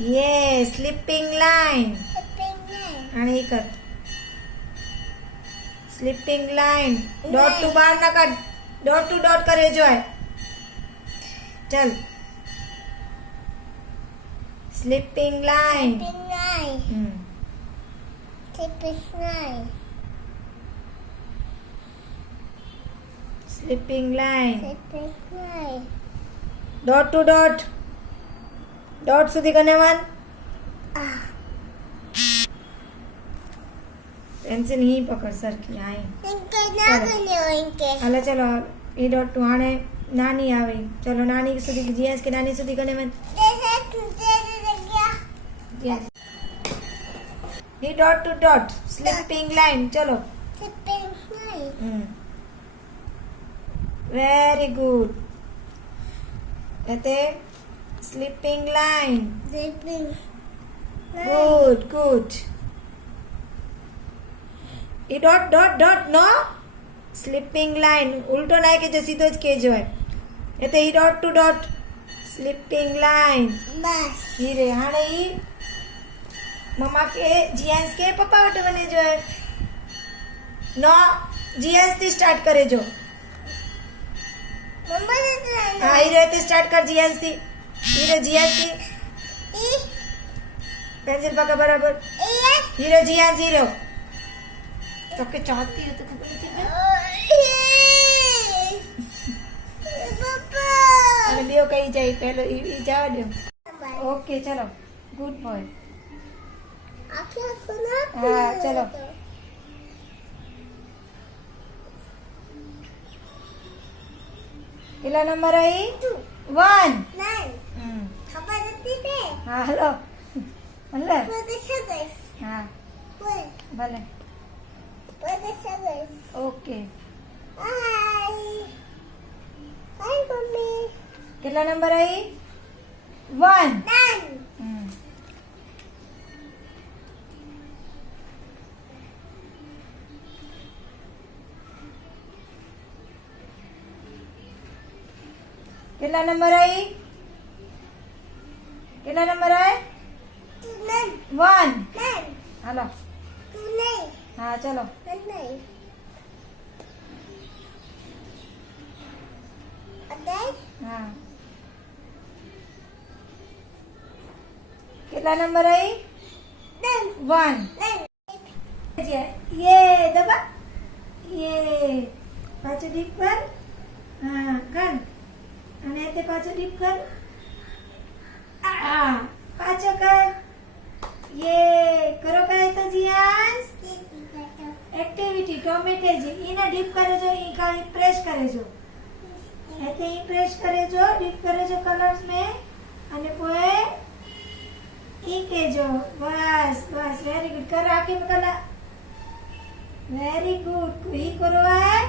ये slipping line आणि ही कर स्लिपिंग लाइन डॉट टू बाहर ना कर डॉट टू डॉट करे जो है चल sleeping line sleeping line dot to dot dot સુધી ગણવાનું पेंसिल ही पकड़ सरखी आई हाले चलो ई डॉट टू हाणे नानी आवे चलो नानी સુધી जीएस के नानी સુધી ગણવાનું ही dot to dot sleeping line चलो वेरी गुड कहते स्लिपिंग लाइन गुड गुड ई डॉट डॉट डॉट नो स्लिपिंग लाइन उल्टो ना के जो सीधो ज केजो है एते ई dot to dot sleeping line बस ई रे हाणे ई मम्मा के जीएस के पप्पा वट बने जो है नो जीएस थी स्टार्ट करे जो मम्मा ने हां ई रहते स्टार्ट कर जीएस थी ई रे जीएस थी ई पेंसिल पकड़ बराबर ई रे जीएस ई रे तो के चाहती है तो पापा अरे लियो कहीं जाए पहले ई जावा दो ओके चलो गुड बॉय हाँ चलो किला नंबर आई 1 खबर देती थे हाँ हेलो हेलो हाँ भले ओके हाय मम्मी किला नंबर आई 1 कितना नंबर आई कितना नंबर आए 1 हेलो हाँ चलो हाँ कितना नंबर आई 1 ये दबा ये पाछो डीप कर हाँ कर અને તે પાછો ડીપ કર પાછો કર ये करो कहे तो जियास एक्टिविटी टोमेटे जी इने डीप करे जो ई खाली प्रेस करे जो ऐसे ही प्रेस करे जो डीप करे जो कलर्स में અને પોએ ई के जो बस बस वेरी गुड कर आके कला वेरी गुड ई करो है